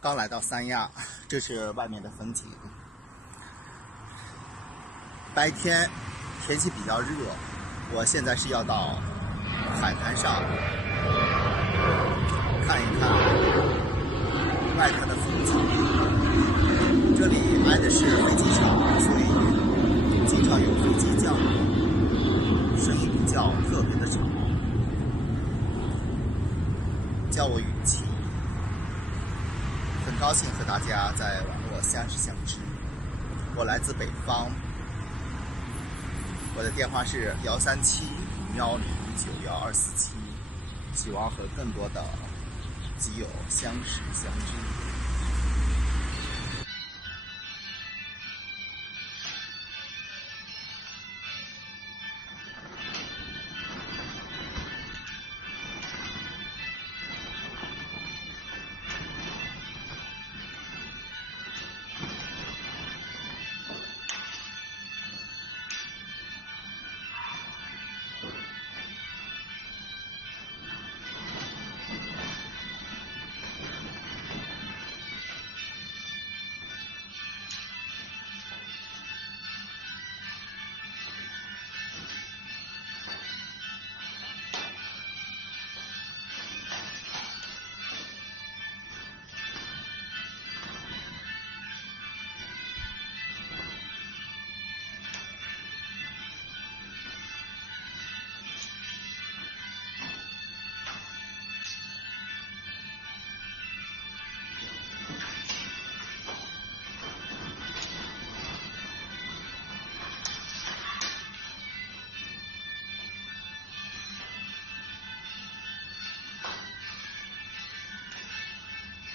刚来到三亚，这是外面的风景。白天天气比较热，我现在是要到海滩上看一看外滩的风景。这里挨的是飞机场，所以经常有飞机降落，声音比较特别的吵。叫我雨琦，很高兴和大家在网络相识相知。我来自北方，我的电话是137-010-91247，希望和更多的基友相识相知。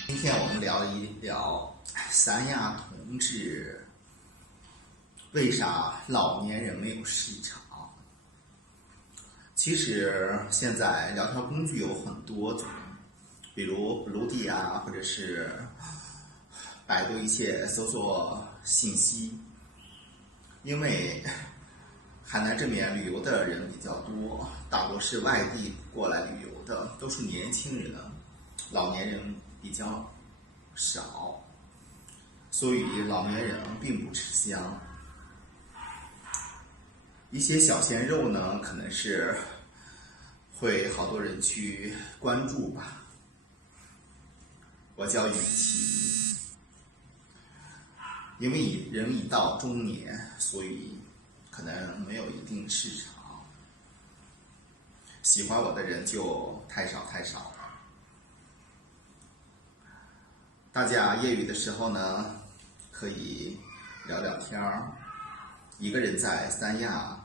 今天我们聊一聊三亚同志为啥老年人没有市场。其实现在聊天工具有很多种，比如 Bluetooth 啊，或者是百度一切搜索信息。因为海南这边旅游的人比较多，大多是外地过来旅游的，都是年轻人，老年人比较少，所以老年人并不吃香。一些小鲜肉呢，可能是会好多人去关注吧。我叫雨琦，因为人已到中年，所以可能没有一定市场，喜欢我的人就太少了。大家业余的时候呢，可以聊聊天儿。一个人在三亚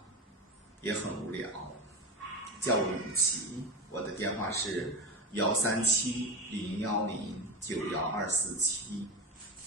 也很无聊，叫我雨琦，我的电话是137-010-91247。